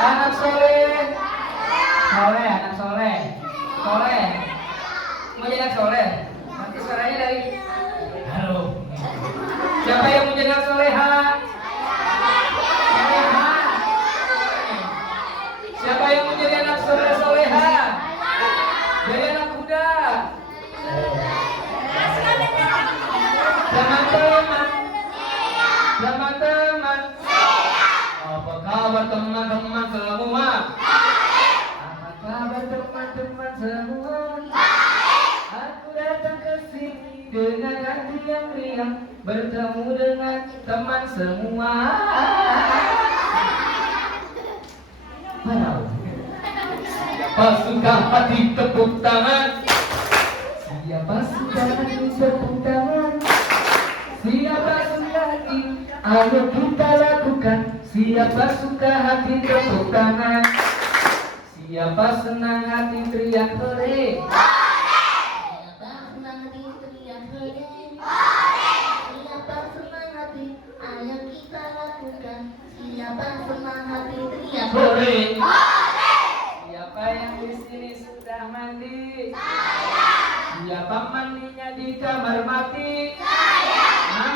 Anak soleh. Soleh, anak soleh. Soleh. Mau jadi anak soleh? Nanti suaranya dari halo. Siapa yang mau jadi anak soleha? Soleha. Siapa yang mau jadi anak soleh soleha? Jadi anak muda. Teman-teman. Teman-teman. Apa kabar teman-teman semua? Apa kabar teman-teman semua? Aku datang ke sini dengan hati yang riang, bertemu dengan teman semua. Wow. Siapa suka hati tepuk tangan? Siapa suka hati tepuk tangan? Siapa suka hati? Ayo kita lakukan. Siapa suka hati tepuk tangan? Siapa senang hati teriak hore? Siapa senang hati teriak hore? Siapa senang hati? Ayo kita lakukan. Siapa senang hati teriak hore? Siapa yang di sini sudah mandi? Saya. Siapa mandinya di kamar mati? Saya. Hah?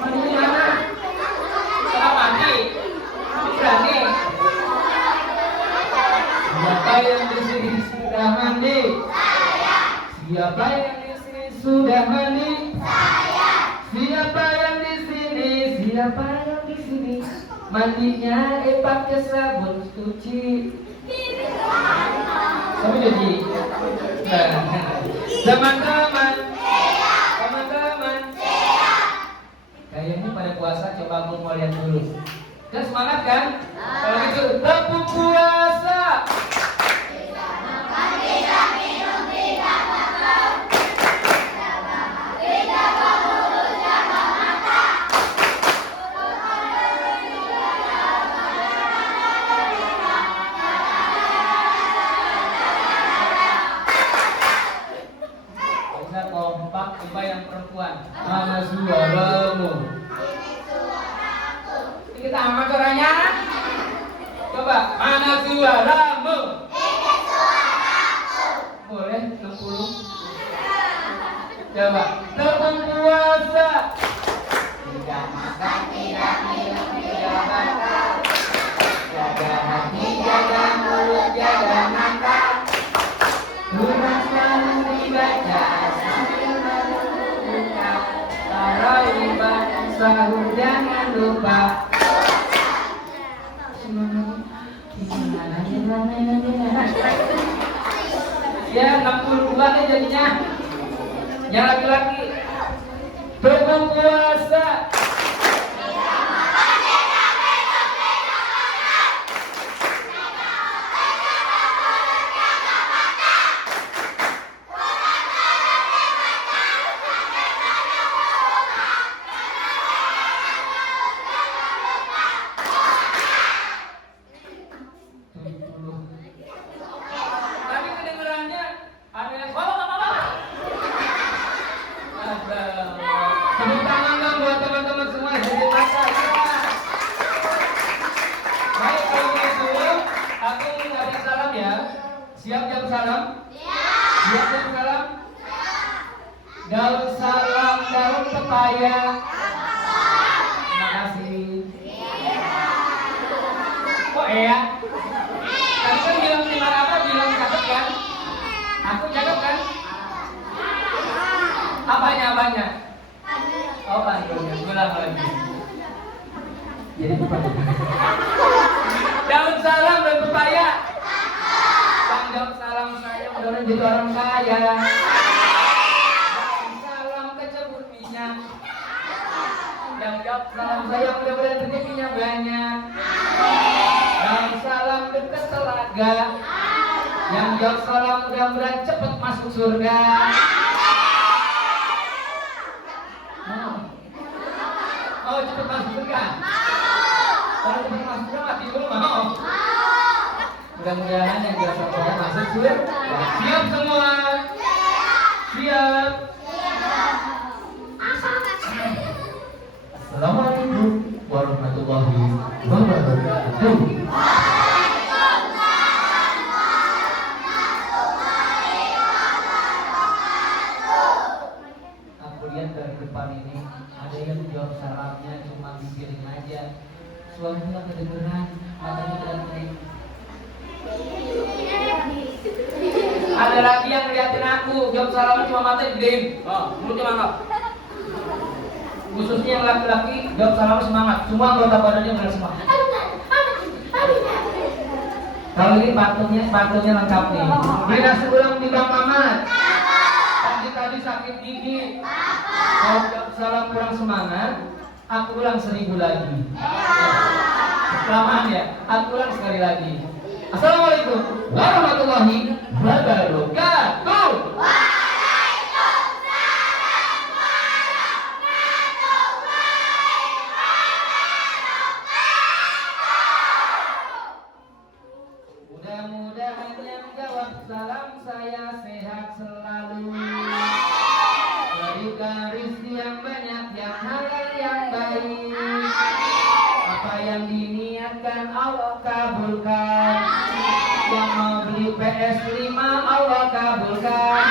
Mandi di mana? Kamar mandi. Berani. Siapa yang di sini sudah mandi? Saya. Siapa yang di sini sudah mandi? Saya. Siapa yang di sini? Siapa yang di sini? Mandinya pakai sabun cuci. Kamu jadi teman-teman. Teman-teman. Kayaknya pada puasa, coba aku mau lihat dulu. Kan semangat kan? Kalau gitu tepuk puasa. Tidak makan, tidak minum, tidak makan. Tidak bangun, jaga mata. Kita kompak, coba yang perempuan. Mana suaramu? Kita amat suaranya. Coba, mana suaramu? Ini suaraku. Boleh 60. Coba, tepuk puasa. Tidak makan, tidak minum, tidak makan. Jaga hati, jaga mulut, jaga mata. Rumah selalu dibaca sambil menunggu. Tarawih sahur jangan lupa. Ya 62 nih jadinya. Yang laki-laki tepuk puasa. Tapi kedengarannya ada yang tepuk tangan dong buat teman-teman semua yang jadi masa. Baik, kalau begitu aku ada salam ya. Siap jam salam? Siap jam salam? Daun salam, daun pepaya. Terima kasih. Kok ya? Kamu kan bilang terima apa? Bilang cakep kan? Aku cakep kan? Apanya? Oh, bantunya. Ulang lagi. Jadi apa? Daun salam dan pepaya. Bang jawab salam saya mudah-mudahan jadi orang kaya. Daun salam kecebur minyak. Yang jawab salam saya mudah-mudahan rezekinya banyak. Daun salam dekat telaga. Yang jawab salam mudah-mudahan cepat masuk surga. Oh, cepat masuk surga. Kalau cepat masuk surga mati dulu mau. Mudah-mudahan yang jawab saya masuk surga. Siap semua? Siap. Assalamualaikum warahmatullahi wabarakatuh. Tuh. Aku lihat dari depan ini ada yang jawab salamnya cuma bibirnya aja. Suaranya nggak kedengeran, matanya tidak terlihat. Ada lagi yang ngeliatin aku, jawab salamnya cuma matanya gedein. Mulutnya mangap. Khususnya yang laki-laki, jawab salamnya semangat. Semua anggota badannya benar semangat. Kalau ini pantungnya lengkap nih. Beri nasi ulang di Bang Mamat. Tadi sakit gigi. Kalau jawab salam kurang semangat, aku ulang 1000 lagi. Kelamaan ya, aku ulang sekali lagi. Assalamualaikum warahmatullahi wabarakatuh. Mudah-mudahan yang jawab salam saya sehat selalu. Berikan rezeki yang banyak, yang halal, yang baik. Apa yang diniatkan Allah kabulkan. Yang mau beli PS5 Allah kabulkan.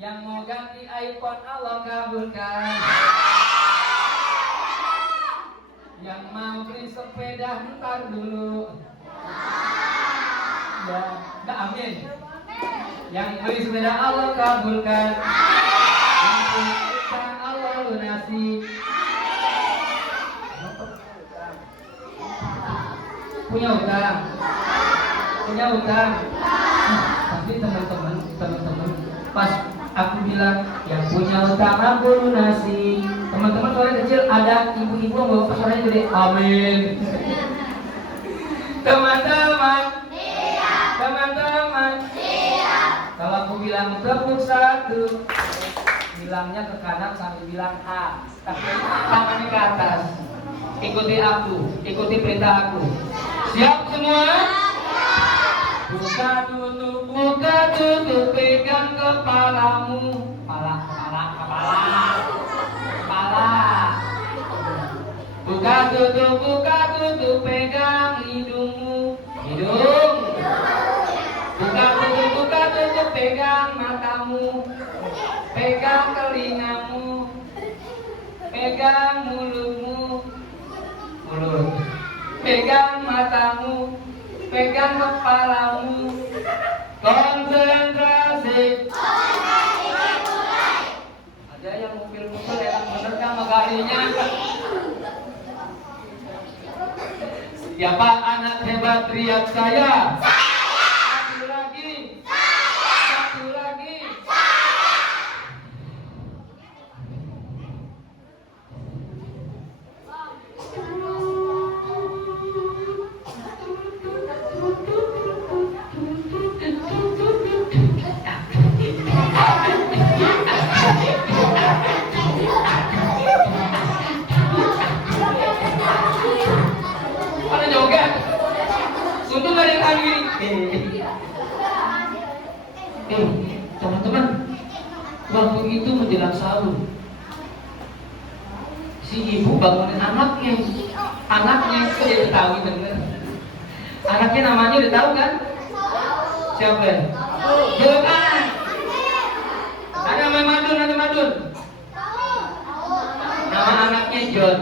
Yang mau ganti iPhone Allah kabulkan. Yang mau beli sepeda ntar dulu. Ya, enggak amin. Yang beli sepeda Allah kabulkan. Yang punya utang Allah lunasi. Punya utang. Tapi teman-teman pas aku bilang yang punya utang aku lunasi. Teman-teman soalnya kecil ada ibu-ibu yang bawa suaranya gede. Amin. Teman-teman. Kalau aku bilang tepuk satu, bilangnya ke kanan sambil bilang A. Tapi tangannya ke atas. Ikuti aku, ikuti perintah aku. Siap semua? Buka tutup, pegang kepalamu. Kepala. Buka tutup, pegang hidungmu. Hidung. Buka tutup, pegang matamu. Pegang telingamu. Pegang mulutmu. Mulut. Pegang matamu. Pegang kepalamu. Konsentrasi. Ada yang mukul-mukul enak bener kan magarinya. Siapa anak hebat teriak saya? Satu lagi. Ada joget. Untung ada yang lagi. Teman-teman, waktu itu menjelang sahur, si ibu bangunin anaknya itu dia tahu bener. Anaknya namanya udah tahu kan? Siapa ya? Bukan. Ada nama Madun. Nama anaknya John.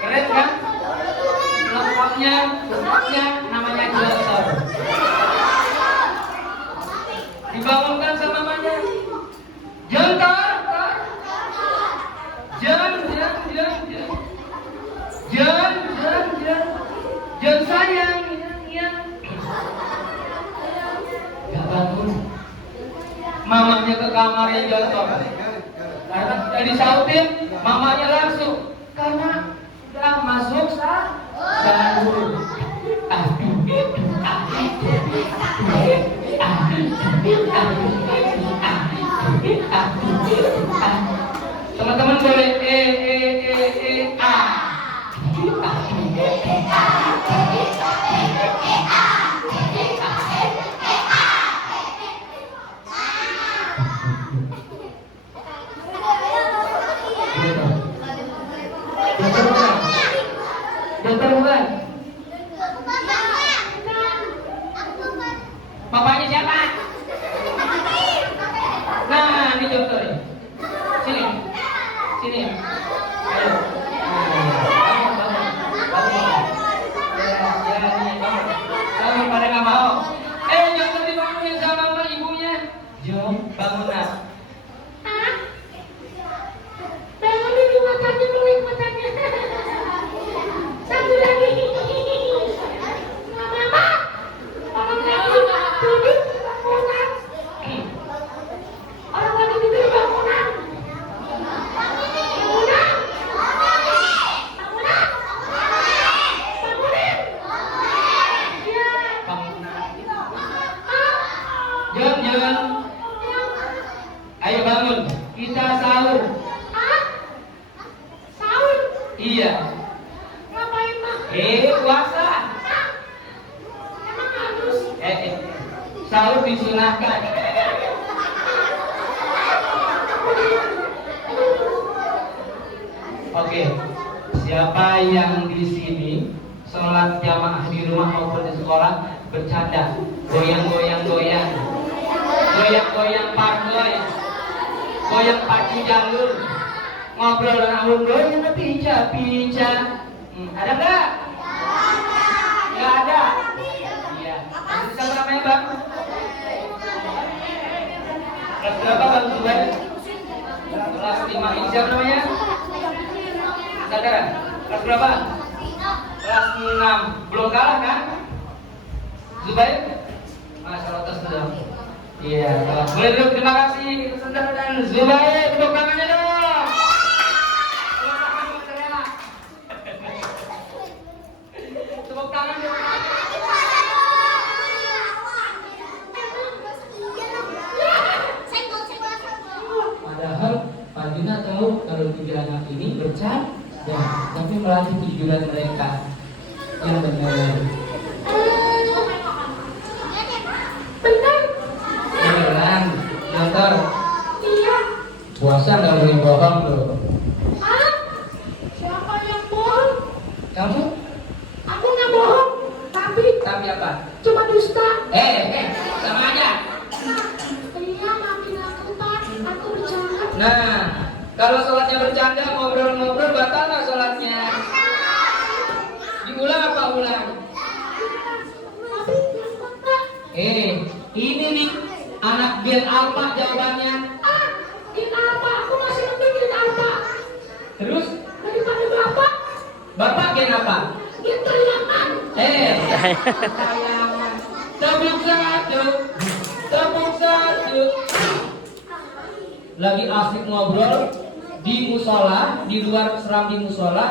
Keren kan? Lengkapnya namanya Johnson. Dibangunkan sama mamanya. John. John sayang. Iya. Gak bangun. Mamanya ke kamarnya Johnson. Karena sudah disautin, mamanya langsung. Karena udah masuk sahur. Teman-teman boleh A. Dokter bukan? Bapaknya siapa? Nah, ini dokter ya. Sini. Sini. Ayo. Kamu pada nggak mau? Jangan dibangunin sama mama ibunya. Jom, bangunan. Bangunin di matanya, melek matanya. Satu lagi. Mama, orang lagi tidur di bangunan. Orang lagi tidur di bangunan. Bangunan. Bangunan. Bangunin. Ya. Jom. Ayo bangun. Kita sahur. Sahur. Iya. Ngapain, Mak? Puasa. Emang harus? Sahur disunahkan. Oke. Siapa yang di sini sholat jamaah di rumah maupun di sekolah bercanda, goyang-goyang, goyang-goyang pargoy, goyang pacu jalur, ngobrol ngawur goyang pica-pica. Ada nggak? Nggak ada. Iya. Siapa namanya bang? Kelas berapa bang Zubair? Kelas 5. Ini siapa namanya? Saudara. Kelas berapa? Kelas 6. Belum kalah kan? Zubair? Masya Allah tes dulu. Iya. Boleh duduk. Terima kasih saudara dan Zubair. Tepuk tangannya dong. Tepuk tangan dong. Padahal Pak Juna tahu kalau 3 anak ini bercanda, tapi melatih tujuan mereka yang benar. Beneran, dokter. Iya. Puasa nggak boleh bohong loh. Siapa yang bohong? Kamu? Aku nggak bohong, tapi apa? cuma dusta. Sama aja. Iya, maafin aku, Pak. Aku bercanda. Nah, kalau sholatnya bercanda, ngobrol-ngobrol, batal nggak sholatnya? Diulang apa ulang? Tapi Pak. Ini nih anak gen alpha jawabannya. Gen apa? Aku masih mending gen apa. Terus Daripada Bapak, bapak gen apa? gen tayangan. Tayangan. Tepuk satu. Lagi asik ngobrol di musola, di luar seram di musola.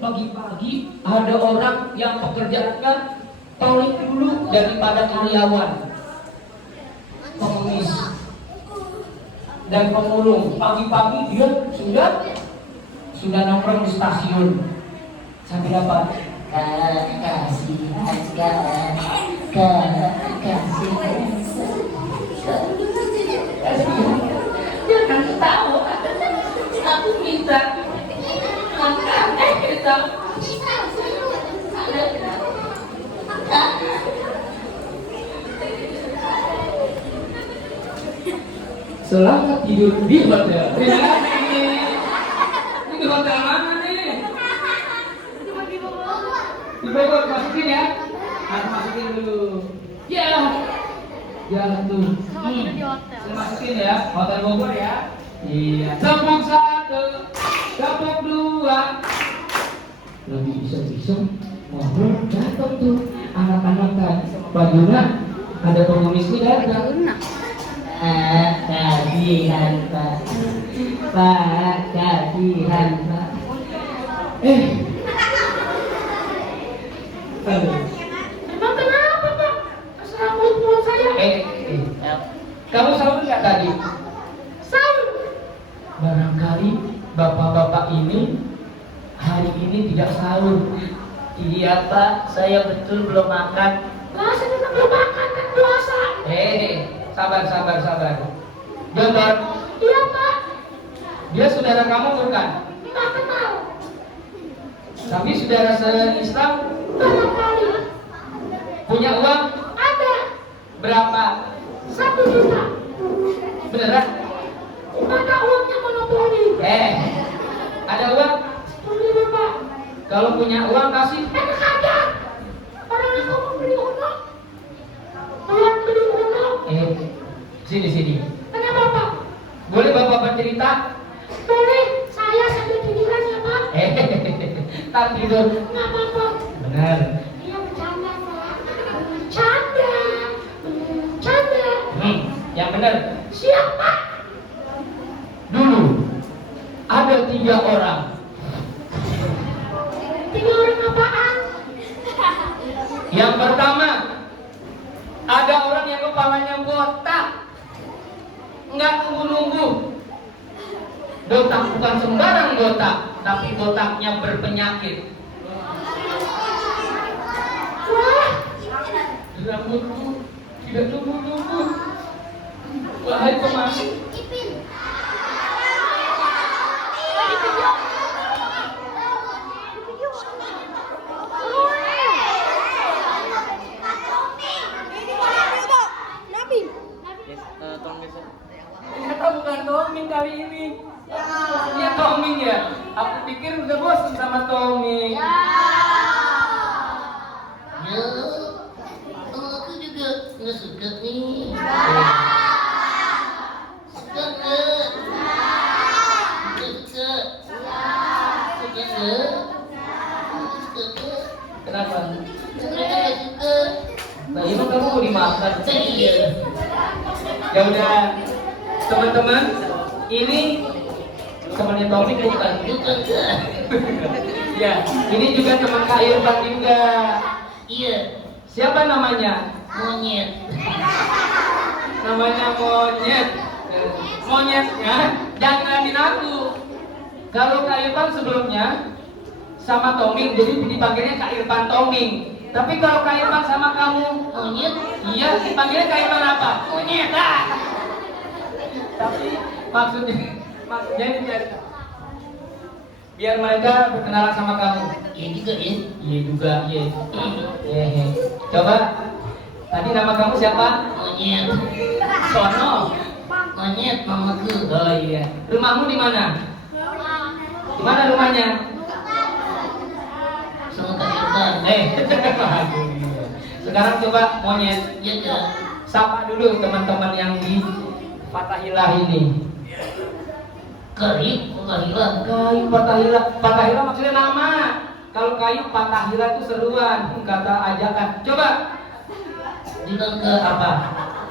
Pagi-pagi ada orang yang pekerjaannya paling dulu daripada karyawan, pengemis dan pemulung. Pagi-pagi dia sudah nongkrong di stasiun sampai dapat jangan tahu aku minta makan kita selamat tidur di hotel. Ini hotel mana nih? Di Bogor, masukin ya. Harus masukin dulu. Ya. Jalan tuh. Saya masukin ya, hotel Bogor ya. Iya. Tepuk 1, tepuk 2. Lagi iseng-iseng ngobrol, datang tuh anak-anak kan. Pak Juna, ada pengemis nih datang. Kasihan Pak. Kasihan Pak. Emang kenapa, Pak? Assalamualaikum saya. Kamu sahur nggak tadi? Sahur. Barangkali bapak-bapak ini hari ini tidak sahur. Iya Pak, saya betul belum makan. Lah, saya tetap belum makan kan puasa. Sabar. Dokter, Iya, Pak. dia saudara kamu bukan? Nggak kenal. Tapi saudara se-Islam Banyak kali. punya uang Ada. berapa? 1 juta. Beneran? Mana uangnya monopoli? Ada uang? 10.000 Pak. Kalau punya uang kasih. Enak aja. Orang aku mau beli uno. Tuan beli uno. Sini. Kenapa Pak? Boleh bapak bercerita? Boleh. Saya sambil tiduran ya Pak. Tak tidur. Nggak apa-apa. Benar. Iya bercanda Pak. Bercanda. Yang benar. Siap Pak. Dulu ada 3 orang. 3 orang apaan? Yang pertama, ada orang yang kepalanya botak, nggak nunggu-nunggu. Botak bukan sembarang botak, tapi botaknya berpenyakit. Wah. Rambutku tidak nunggu-nunggu. Wahai pemasok. Ternyata bukan Toming kali ini. Iya Toming ya. Aku pikir udah bosan sama Toming. Ya, aku juga nggak suka nih. Suka nggak? Suka. Suka nggak? Suka nggak? Kenapa? Mereka nggak suka. Nah emang kamu mau dimakan? Iya. Ya udah, teman-teman, ini temannya Toming bukan? Bukan nggak? Ya, ini juga teman Kak Irfan juga. Iya. Siapa namanya? Monyet. Namanya Monyet. Monyetnya jangan ngeliatin aku. Kalau Kak Irfan sebelumnya sama Toming, jadi dipanggilnya Kak Irfan Toming. Tapi kalau Kak Irfan sama kamu, Monyet. iya dipanggilnya Kak Irfan apa? Monyet. Tapi maksudnya ini biar mereka berkenalan sama kamu. Iya juga ya. Iya juga, iya. Coba, tadi nama kamu siapa? Monyet. Sono. Monyet mamaku. Oh iya. Rumahmu di mana? Di mana rumahnya? Sama Kak Irfan. Sekarang coba Monyet, Iya Kak. sapa dulu teman-teman yang di Fathahilah ini. Kayu, Fathahilah. Kayu Fathahilah. Fathahilah maksudnya nama. Kalau kayu Fathahilah itu seruan, kata ajakan. Coba Bilang ke apa?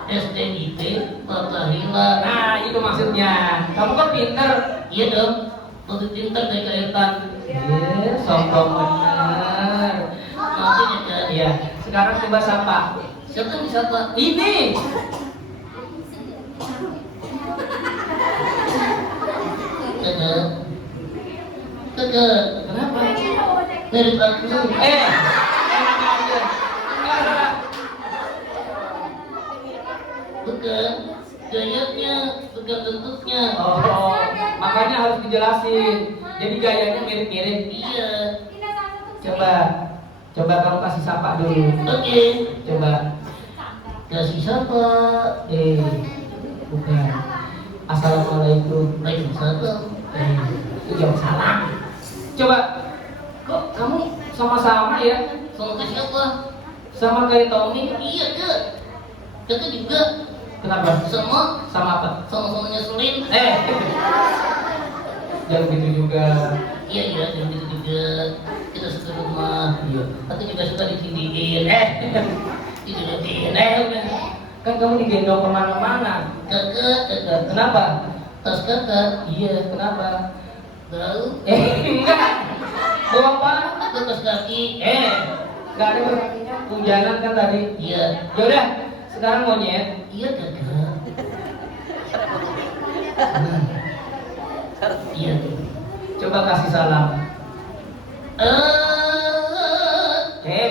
STIP Fathahilah. Nah, itu maksudnya. Kamu kan pinter. Iya dong. Lebih pintar dari Kak Irfan. Sombong benar. Maafin ya Kak. Iya. Sekarang coba sapa. Siapa yang siapa? Ini. Kakak. Kakak. Kenapa? Mirip aku. Enak aja. Bukan. Gayanya, bukan bentuknya. Oh, makanya harus dijelasin. Jadi gayanya mirip-mirip. Iya. Coba kamu kasih sapa dulu. Oke. Coba. Kasih siapa? Bukan. Assalamualaikum. Waalaikumsalam. Itu jawab salam. Coba. Kok kamu sama-sama ya? Sama ke siapa? Sama kayak Tommy? Iya Kak. Kakak juga. Kenapa? Sama Sama apa? sama nyeselin. Jangan gitu juga. Iya, dan itu juga kita suka rumah. Iya. Aku juga suka ditindihin. Ditindihin. Udah. Kan kamu digendong kemana-mana. Kakak. Kenapa? Tas kakak. Iya, kenapa? Tahu? Enggak. Bawa apa? Aku tas kaki. Enggak ada berartinya. Hujanan kan tadi. Iya. Yaudah, sekarang Monyet. Iya kakak. Iya. Coba kasih salam.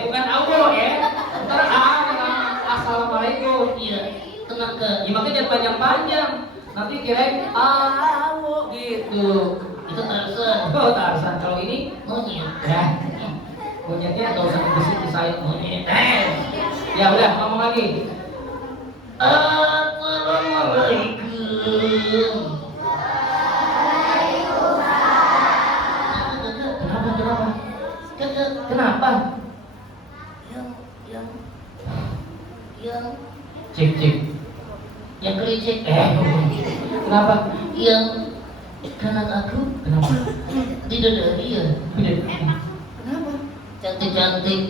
Bukan Allah Ntar assalamualaikum. Iya. Tenang Kak. Ya makanya jangan panjang-panjang. Nanti kirain Allah gitu. Itu Tarzan. Oh, Tarzan. Kalau ini Monyet. ya. Monyetnya nggak usah bersih saya Monyet. Ya udah, ngomong lagi. Assalamualaikum. Kenapa? Kenapa? Yang Cek. yang kericik. Kenapa? Yang kanan aku Kenapa? tidak ada dia. Kenapa? Cantik-cantik.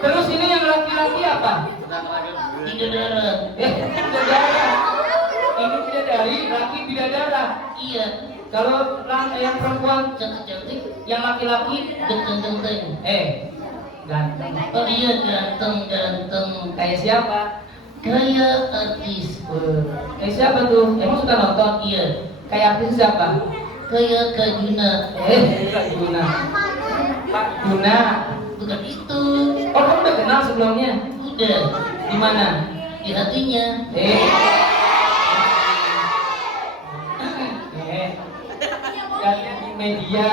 Terus ini yang laki-laki apa? Bidadara. Bidadara. Ini bidadari, laki bidadara. Iya. Kalau yang perempuan, Cantik-cantik. yang laki-laki, Ganteng-ganteng. ganteng. Oh iya, ganteng. Kayak siapa? Kayak artis. Kayak siapa tuh? Emang suka nonton? Iya. Kayak artis siapa? Kayak Kak Juna. Kak Juna. Pak Juna. Bukan itu. Oh, kamu udah kenal sebelumnya? Udah. Di mana? Di hatinya. Lihatnya di media.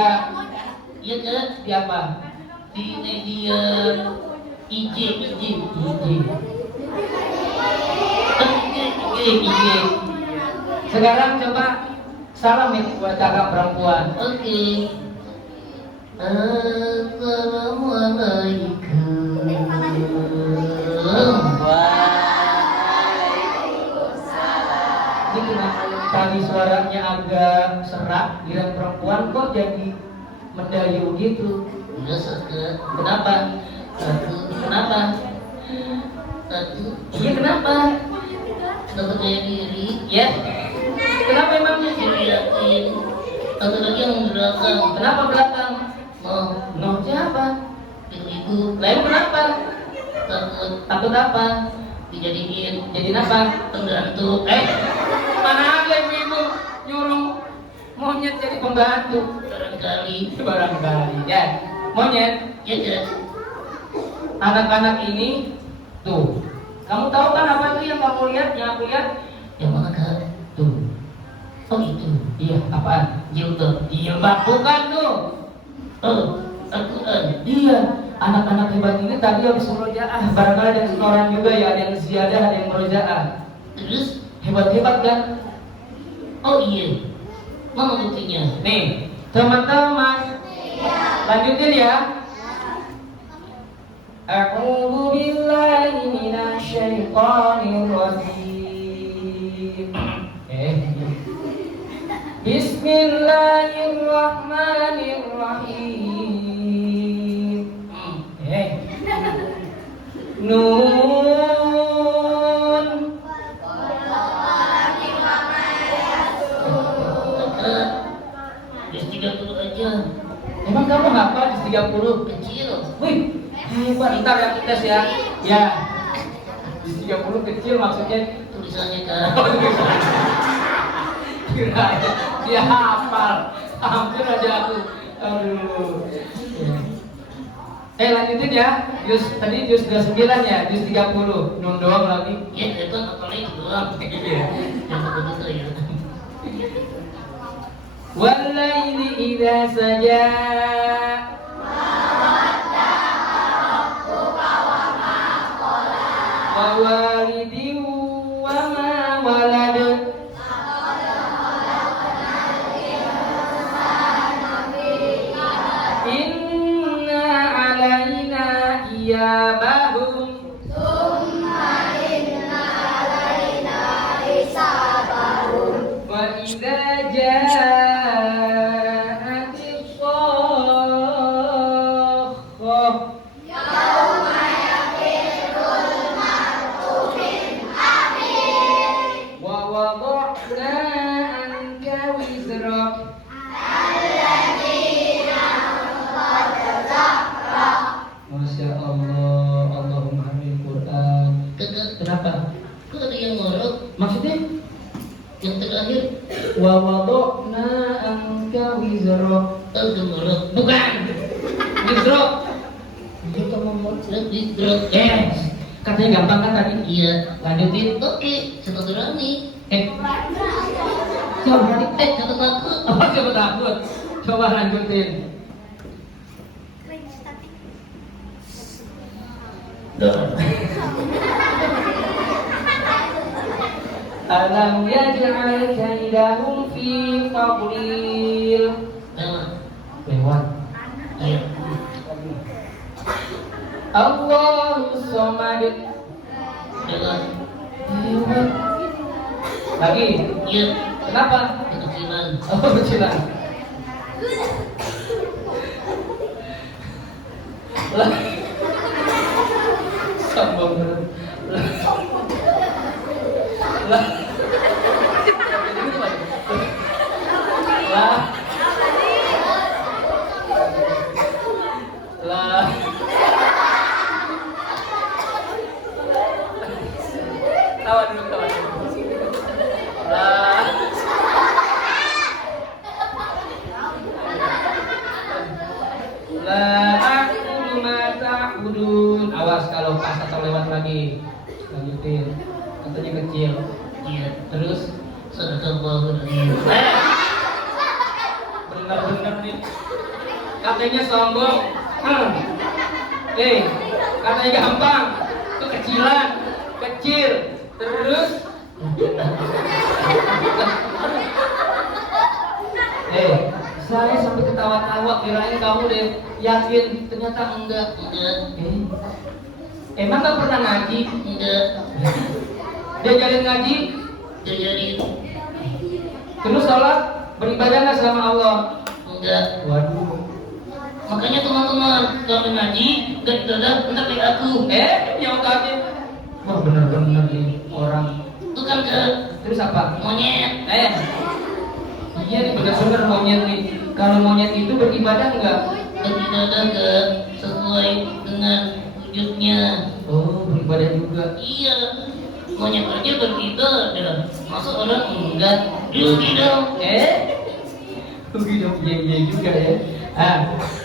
Iya kan? Di apa? Di media IG. Sekarang coba salam ya buat kakak perempuan. Oke. Assalamualaikum. Ini kenapa tadi suaranya agak serak, giliran perempuan kok jadi mendayu gitu? Biasa Kak. Kenapa? Kenapa? Iya kenapa? Tidak percaya diri. Ya. Kenapa emangnya? Tidak yakin. Satu lagi yang belakang. Kenapa belakang? No. Siapa? Ibu. Lain kenapa? Takut Takut apa? dijadiin Jadi apa? penggantu. Mana ada ibu-ibu nyuruh monyet jadi pembantu? Barangkali. Ya, monyet. Ya kan? Anak-anak ini tuh. Kamu tahu kan apa tuh yang kamu lihat, yang aku lihat? Yang mana Kak? Tuh. Oh itu. Iya, apaan? Jilbab. Jilbab bukan tuh. Oh, Al-Quran. Iya, anak-anak hebat ini tadi habis murojaah. Barangkali ada yang setoran juga ya, ada yang ziyadah, ada yang murojaah. Terus? Hebat-hebat kan? Oh iya. Mana buktinya? Nih, teman-teman. Lanjutin ya. A'udzu billahi minasyaitonir rajim. Bismillahirrahmanirrahim. Nun. Jus 30 aja. Emang kamu hafal di 30? Kecil. Wih, hebat. Ntar ya kita tes ya. Ya. Di 30 kecil maksudnya Tulisannya Kak. kira dia hafal. Hampir aja aku. Aduh. Lanjutin ya. Tadi jus 29 ya, jus 30. Nun doang lagi. Ya itu apalagi itu doang. Iya. Yang begitu ya. Walaili idza saja. Wa walidin wa ma walad. Inna alaina iyabahum. Wa idza ja'atis sakhah. Wa wada'na anka wizrak. Masya Allah, Allahumma hamil Quran. Kakak, Kenapa? kok ada yang ngorok? Maksudnya? Yang terakhir, Wa wada'na anka wizrak. ngorok. Bukan. Wizrak. Kita ngomong di drop. Katanya gampang kan tadi? Iya. Lanjutin. Oke, silaturahmi. Coba berani. Jangan takut. Apa coba takut? Coba lanjutin. Alam yaj'al kaidahum fi tadlil. Lewat. Iya. Allahus Samad. Lewat. Lagi. Iya. Kenapa? Kecilan. Oh, kecilan. Lah. Sombong. Lah. Lah. Lah. Tawa dulu, tawa dulu. Lah. La aqulu ma ta'budun. Awas kalau pas atau lewat lagi. Lanjutin. Katanya kecil. Iya. Terus Sadaqallahul benar-benar nih. Katanya sombong. Katanya gampang. Itu kecilan, kecil. Terus saya sampai ketawa-tawa kirain kamu deh yakin, ternyata enggak. Emang gak pernah ngaji? Enggak. Diajarin ngaji? Diajarin. Terus sholat? Beribadah gak sama Allah? Enggak. Waduh. Makanya teman-teman kalau ngaji gak ibadah entar kayak aku. Yang otaknya. Wah bener-bener nih orang. Itu kan ke Terus apa? monyet. Iya nih bener-bener monyet nih. Kalau monyet itu beribadah enggak? Beribadah gak sesuai dengan wujudnya. Oh, beribadah juga. Iya. Monyet aja beribadah. Masa orang enggak? Rugi dong. Rugi dong, iya juga ya.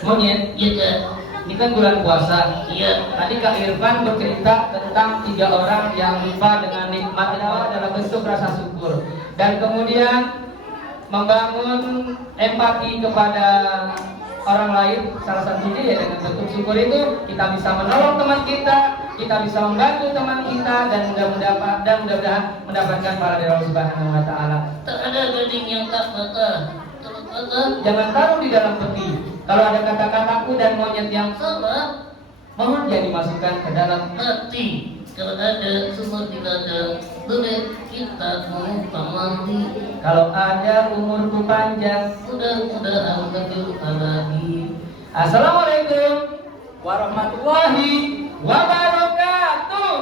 Monyet, Iya kan? ini kan bulan puasa. Iya. Tadi Kak Irfan bercerita tentang 3 orang yang lupa dengan nikmat Allah dalam bentuk rasa syukur. Dan kemudian membangun empati kepada orang lain. Salah satunya ya dengan bentuk syukur itu kita bisa menolong teman kita bisa membantu teman kita dan mudah-mudahan mendapatkan pahala dari Allah Subhanahu wa taala. Tak ada gading yang tak patah. Kalau patah Jangan taruh di dalam peti. Kalau ada kata-kataku dan monyet yang salah, mohon jangan dimasukkan ke dalam hati. Kalau ada sumur di ladang, boleh kita menumpang mandi. Kalau ada umurku panjang. Mudah-mudahan berjumpa lagi. Assalamualaikum warahmatullahi wabarakatuh.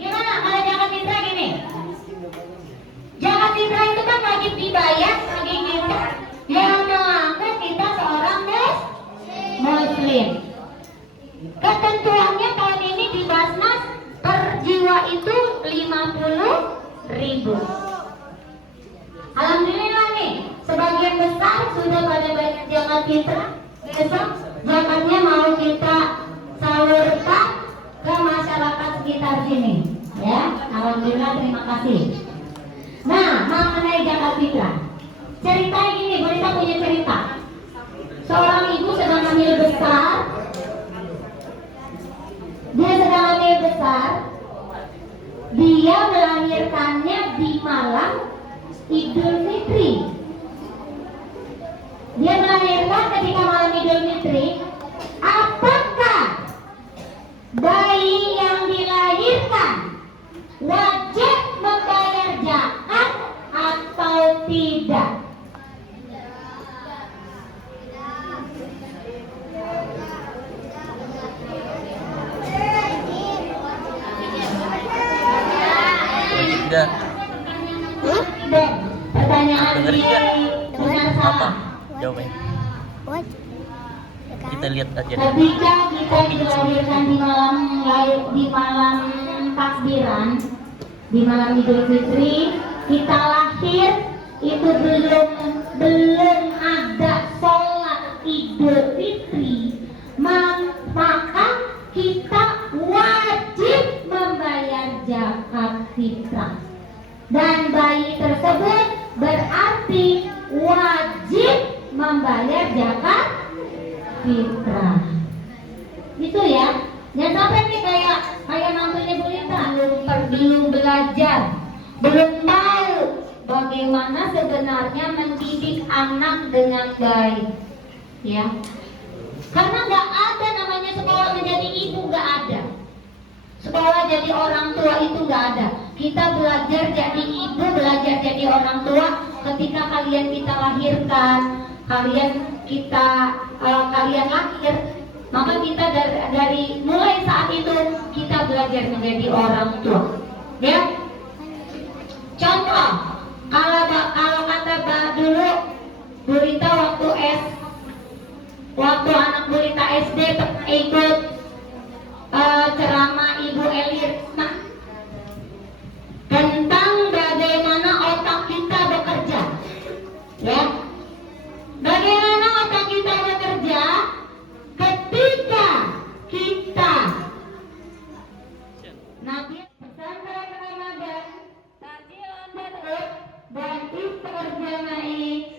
Gimana kalau zakat fitrah gini? Zakat fitrah itu kan wajib dibayar bagi kita yang mengaku kita seorang muslim. Ketentuannya tahun ini di Basnas per jiwa itu 50.000. Alhamdulillah nih, sebagian besar sudah pada bayar zakat fitrah. Besok zakatnya mau kita salurkan ke masyarakat sekitar sini, ya. Alhamdulillah, terima kasih. Nah, mengenai zakat fitrah, ceritanya gini, kita punya cerita. Seorang ibu sedang hamil besar. Dia melahirkannya di malam Idul Fitri. Dia melahirkan ketika malam Idul Fitri. Apakah bayi yang dilahirkan wajib membayar zakat atau tidak? Tidak. Pertanyaan Dengerin ini nggak? benar Apa? salah. Jawabnya. Kita lihat aja. Ketika kita dilahirkan di malam takbiran, di malam Idul Fitri kita lahir itu belum ada sholat Idul Fitri, maka kita wajib membayar zakat fitrah, dan bayi tersebut berarti wajib membayar zakat fitrah. Itu ya. Jangan sampai nih kayak mantunya Bu Lita belum belajar, belum tahu bagaimana sebenarnya mendidik anak dengan baik, ya. Karena nggak ada namanya sekolah menjadi ibu, nggak ada. Sekolah jadi orang tua itu nggak ada. Kita belajar jadi ibu, belajar jadi orang tua ketika kalian kita lahirkan, kalian lahir. Maka kita dari mulai saat itu kita belajar menjadi orang tua. Ya. Contoh, kalau kata dulu Bu Rita waktu anak Bu Rita SD ikut ceramah Ibu Elirna tentang bagaimana otak kita bekerja. Ya. Bagaimana otak kita bekerja ketika kita Nabi pesantren Ramadan takjil on the road dan iftar jama'i